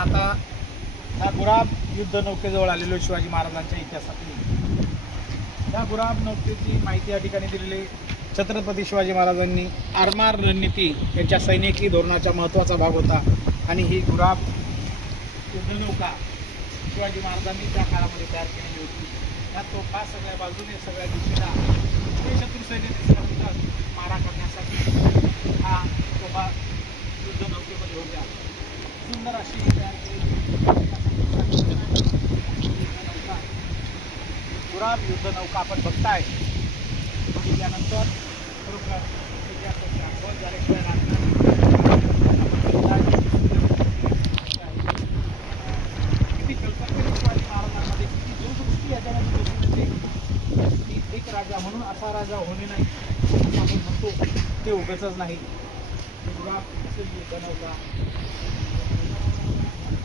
आता ह्या गुराब युद्ध नौकेजवळ आलेलो शिवाजी महाराजांच्या इतिहासातली या गुराब नौकेची माहिती या ठिकाणी दिलेली छत्रपती शिवाजी महाराजांनी आरमार रणनीती यांच्या सैनिकी धोरणाचा महत्त्वाचा भाग होता आणि ही गुराब युद्धनौका शिवाजी महाराजांनी त्या काळामध्ये तयार केलेली होती। या तोफा सगळ्या बाजूने सगळ्या दिशेला शत्रू सैन्याचा मारा करण्यासाठी हा तोफा युद्धनौकेमध्ये होत्या। सुंदर अशी तयार केलेली गुराब युद्धनौका आपण बघताय। बघितल्यानंतर खरोखर झाल्याशिवाय किती कल्पना शिवाजी महाराजांमध्ये किती दूरदृष्टी याच्यामध्ये दिसून येते की एक राजा म्हणून असा राजा होणे नाही असं आपण म्हणतो ते उगाचच नाही। गुराब असेल युद्धनौका